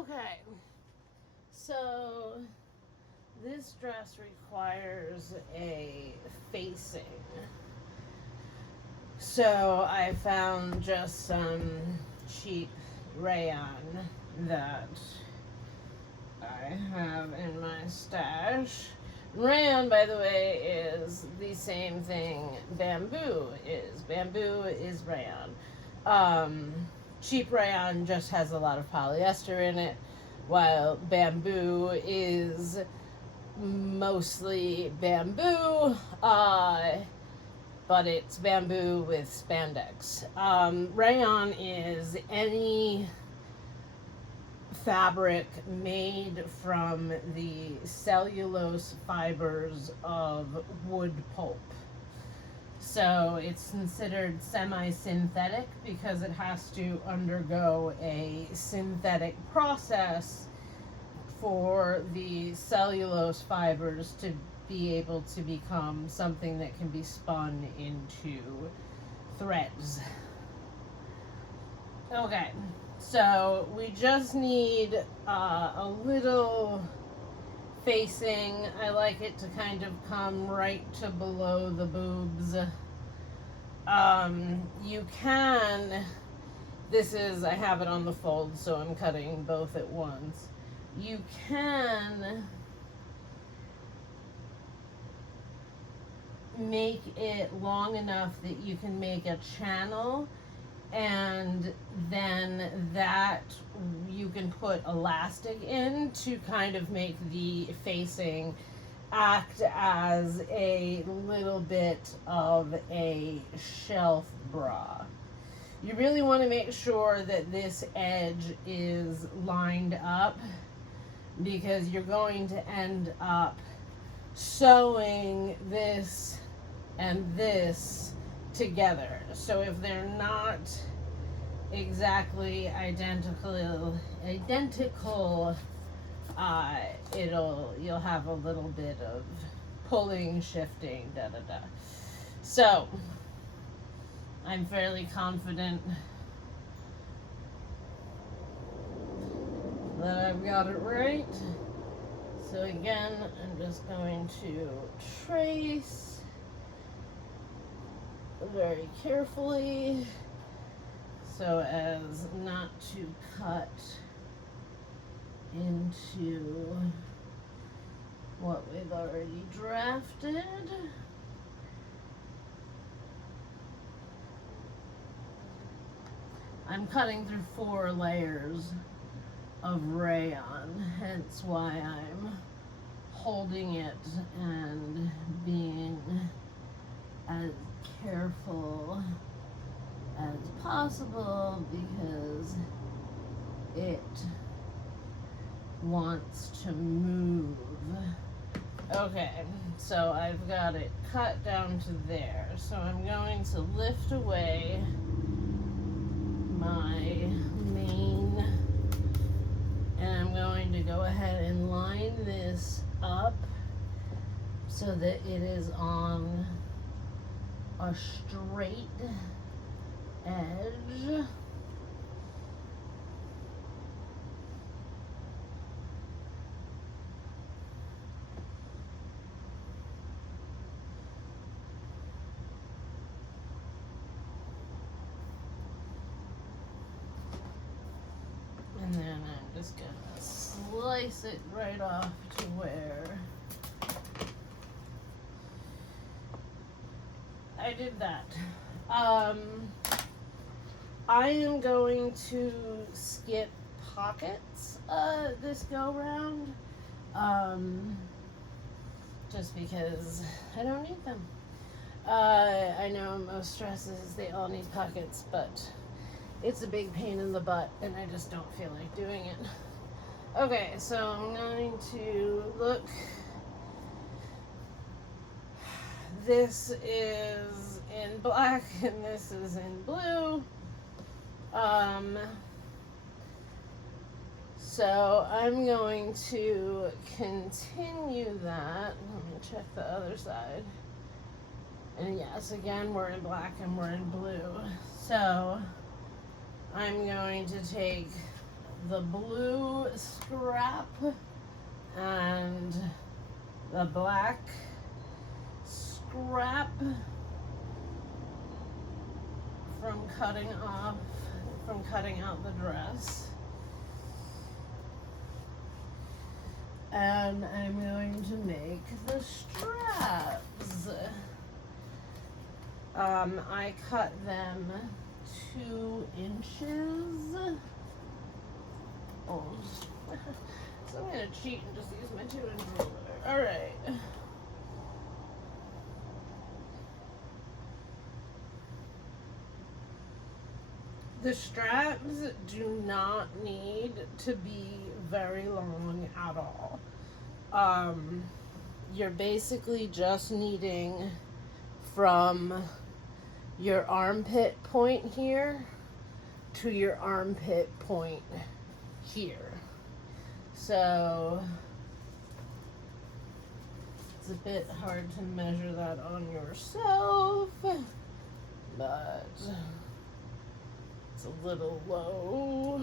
Okay, so this dress requires a facing. So I found just some cheap rayon that I have in my stash. Rayon, by the way, is the same thing bamboo is. Bamboo is rayon. Um, Cheap rayon just has a lot of polyester in it, while bamboo is mostly bamboo, but it's bamboo with spandex. Rayon is any fabric made from the cellulose fibers of wood pulp. So it's considered semi-synthetic because it has to undergo a synthetic process for the cellulose fibers to be able to become something that can be spun into threads. Okay, so we just need a little facing. I like it to kind of come right to below the boobs. You can, I have it on the fold, so I'm cutting both at once. You can make it long enough that you can make a channel, and then that you can put elastic in to kind of make the facing act as a little bit of a shelf bra. You really want to make sure that this edge is lined up, because you're going to end up sewing this and this together. So if they're not exactly identical, you'll have a little bit of pulling, shifting, da da da. So I'm fairly confident that I've got it right. So again, I'm just going to trace very carefully so as not to cut into what we've already drafted. I'm cutting through 4 layers of rayon, hence why I'm holding it and being as careful as possible, because it wants to move. Okay, so I've got it cut down to there. So I'm going to lift away my main, and I'm going to go ahead and line this up so that it is on a straight edge. And then I'm just gonna slice it right off to where I did that. I am going to skip pockets this go round, just because I don't need them. I know most dresses, they all need pockets, but it's a big pain in the butt and I just don't feel like doing it. Okay, so I'm going to look. This is in black and this is in blue. So I'm going to continue that. Let me check the other side. And yes, again, we're in black and we're in blue. So I'm going to take the blue scrap and the black scrap from cutting out the dress. And I'm going to make the straps. I cut them 2 inches. Oh, so I'm gonna cheat and just use my 2-inch ruler. All right. The straps do not need to be very long at all. You're basically just needing from your armpit point here to your armpit point here. So it's a bit hard to measure that on yourself, but it's a little low.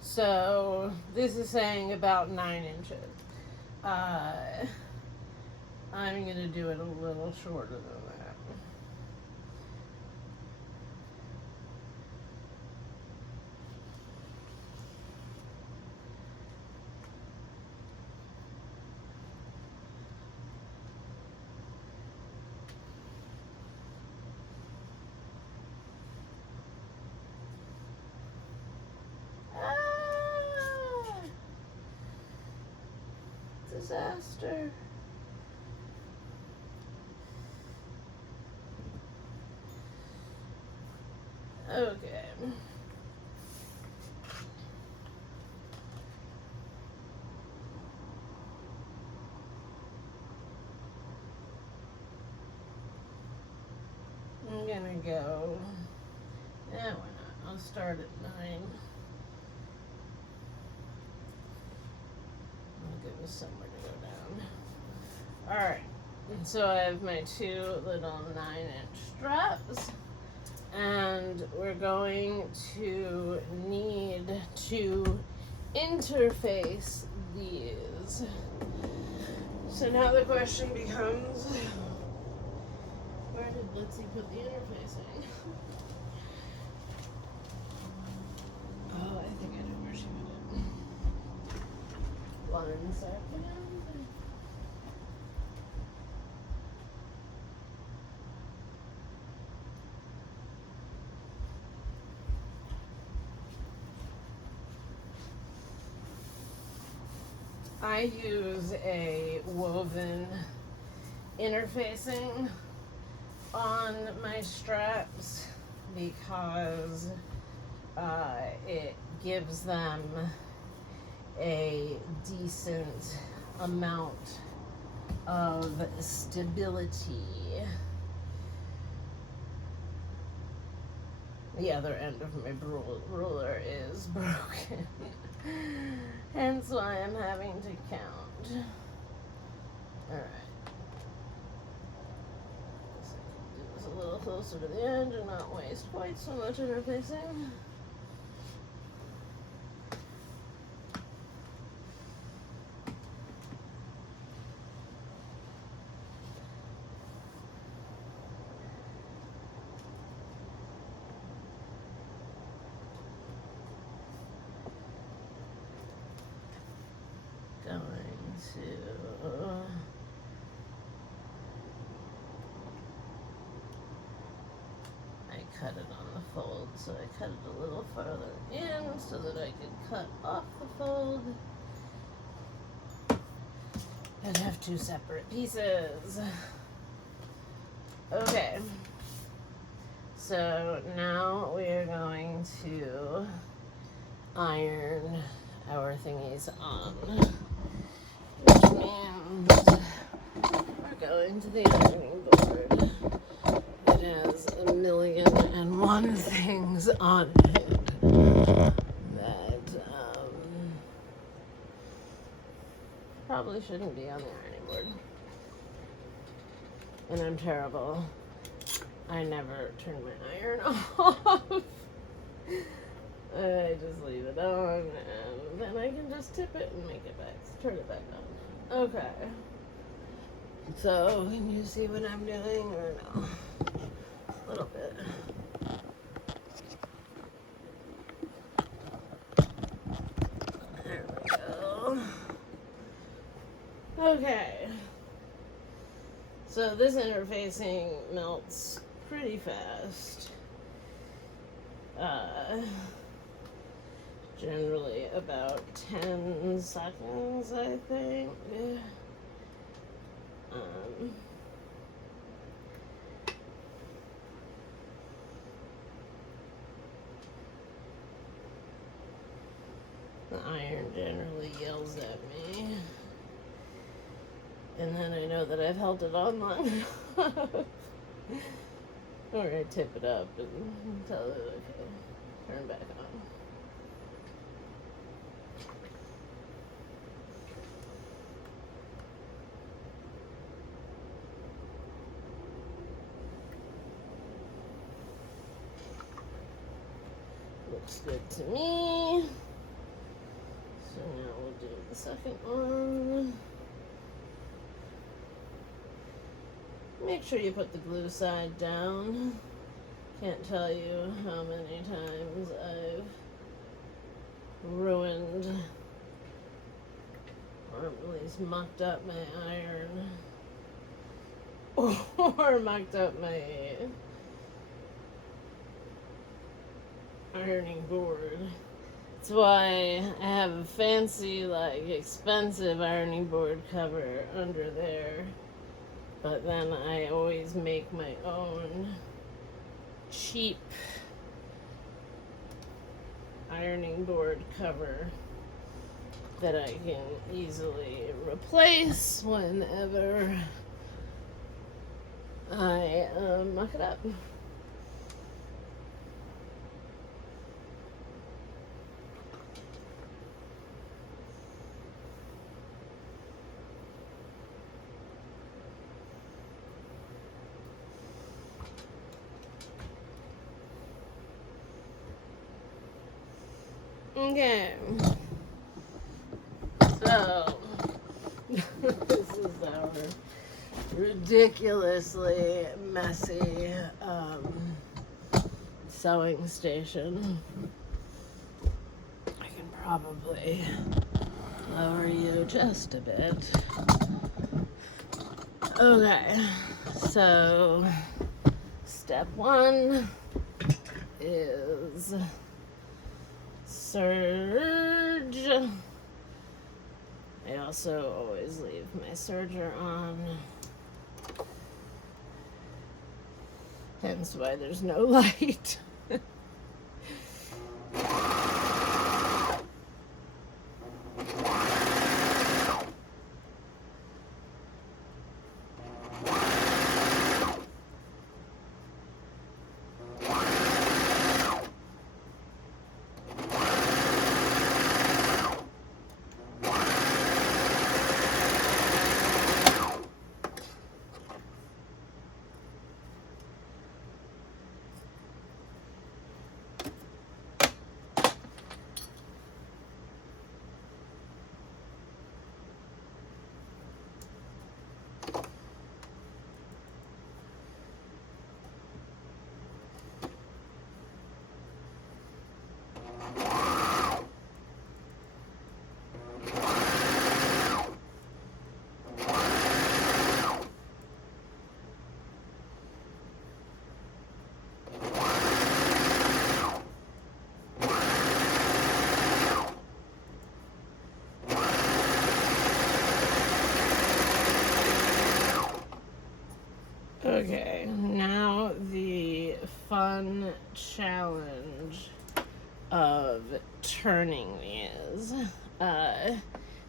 So this is saying about 9 inches. I'm gonna do it a little shorter than that. Disaster. Okay. I'm gonna go. Yeah, why not? I'll start at 9. I'll give us somewhere to go down. Alright. So I have my 2 little 9-inch straps. And we're going to need to interface these. So now the question becomes, where did Litzy put the interfacing? Oh, I think I know where she put it. 1 second. I use a woven interfacing on my straps because it gives them a decent amount of stability. The other end of my ruler is broken. Hence why I'm having to count. Alright. Do this a little closer to the edge and not waste quite so much interfacing. I cut it on the fold, so I cut it a little farther in so that I could cut off the fold and have 2 separate pieces. Okay, so now we are going to iron our thingies on, which means we're going to the ironing board. It has 1,000,001 things on it that probably shouldn't be on the ironing board. And I'm terrible I never turn my iron off. I just leave it on, and then I can just tip it and make it back, turn it back on. Okay. So, can you see what I'm doing or no? A little bit. There we go. Okay. So this interfacing melts pretty fast. Generally about 10 seconds, I think. The iron generally yells at me. And then I know that I've held it on long enough. Or I tip it up and tell it, okay, turn back on. Looks good to me. So now we'll do the second one. Make sure you put the glue side down. Can't tell you how many times I've ruined or at least mucked up my iron or mucked up my ironing board. That's why I have a fancy, like, expensive ironing board cover under there. But then I always make my own cheap ironing board cover that I can easily replace whenever I muck it up. Okay, so this is our ridiculously messy sewing station. I can probably lower you just a bit. Okay, so step one is serge. I also always leave my serger on, hence why there's no light. Okay, now the fun challenge of turning these.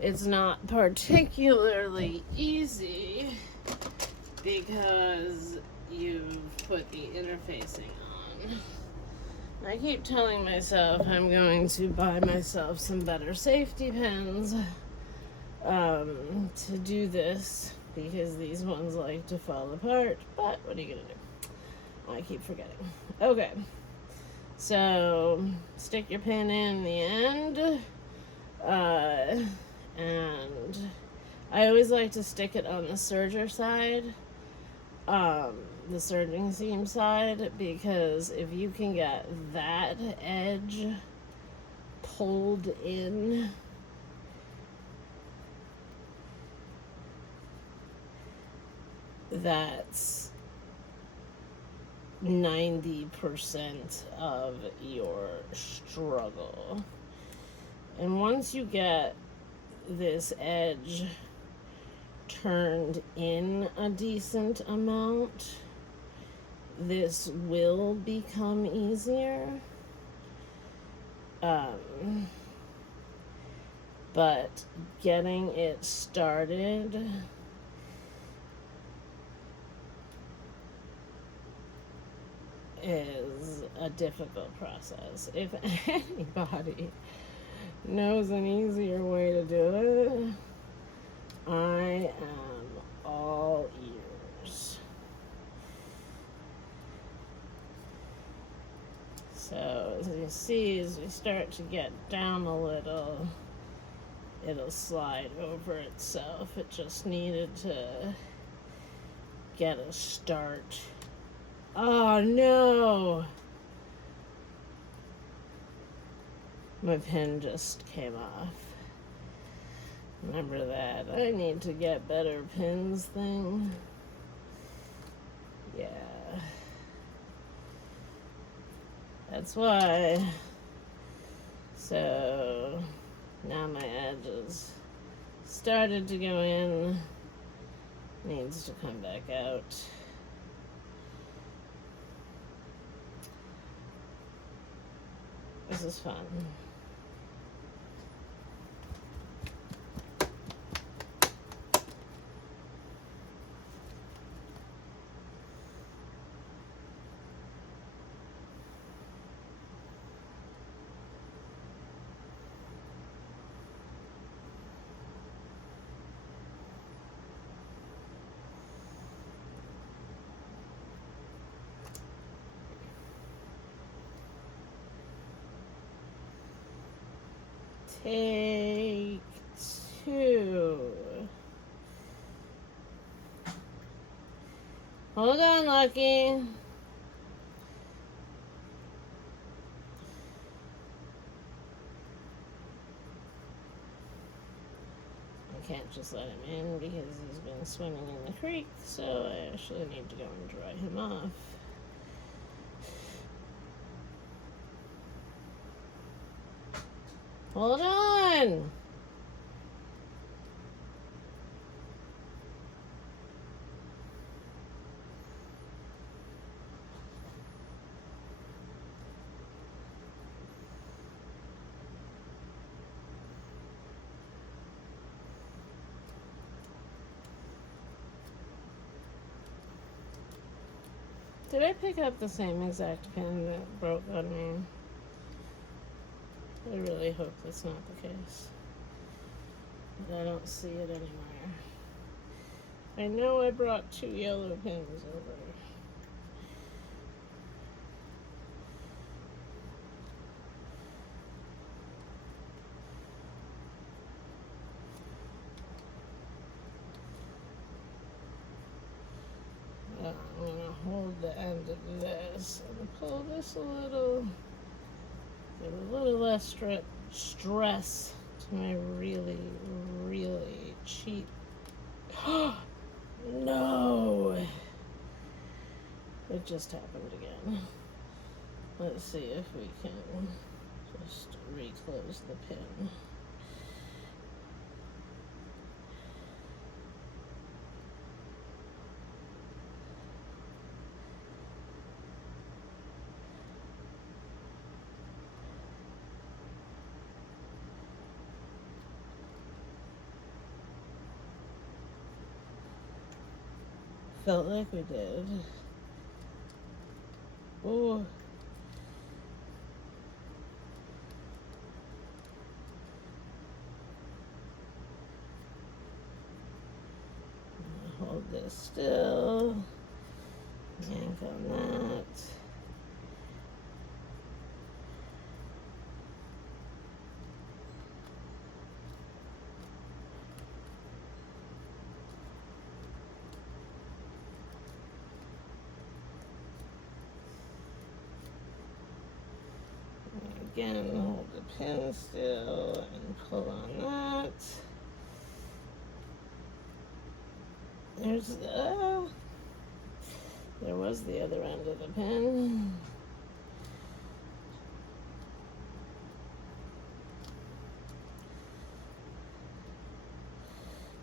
It's not particularly easy because you've put the interfacing on. I keep telling myself I'm going to buy myself some better safety pins to do this, because these ones like to fall apart, but what are you gonna do? I keep forgetting. Okay. So, stick your pin in the end. And I always like to stick it on the serger side, the serging seam side, because if you can get that edge pulled in, that's 90% of your struggle. And once you get this edge turned in a decent amount, this will become easier. But getting it started is a difficult process. If anybody knows an easier way to do it, I am all ears. So as you see, as we start to get down a little, it'll slide over itself. It just needed to get a start. Oh no! My pin just came off. Remember that. I need to get better pins thing. Yeah. That's why. So now my edges started to go in. Needs to come back out. This is fun. Take 2. Hold on, Lucky. I can't just let him in because he's been swimming in the creek, so I actually need to go and dry him off. Hold on! Did I pick up the same exact pin that broke on me? I really hope that's not the case. But I don't see it anywhere. I know I brought 2 yellow pins over. I'm going to hold the end of this and pull this a little, give a little less stress to my really, really cheap. No! It just happened again. Let's see if we can just reclose the pin. Felt like we did. Oh. Hold this still. Yank on that. Again, hold the pin still and pull on that. There was the other end of the pin.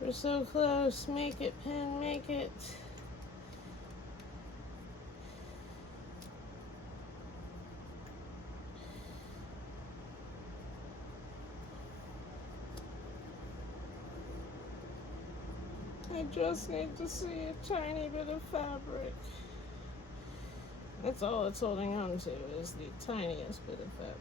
We're so close. Make it, pin, make it. I just need to see a tiny bit of fabric. That's all it's holding on to, is the tiniest bit of fabric.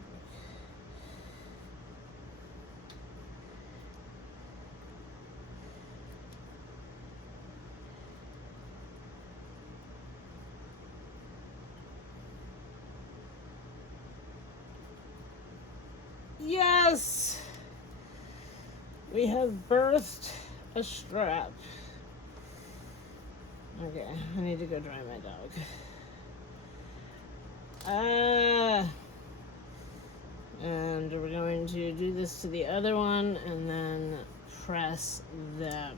Yes! We have birthed a strap. Okay, I need to go dry my dog. And we're going to do this to the other one and then press them.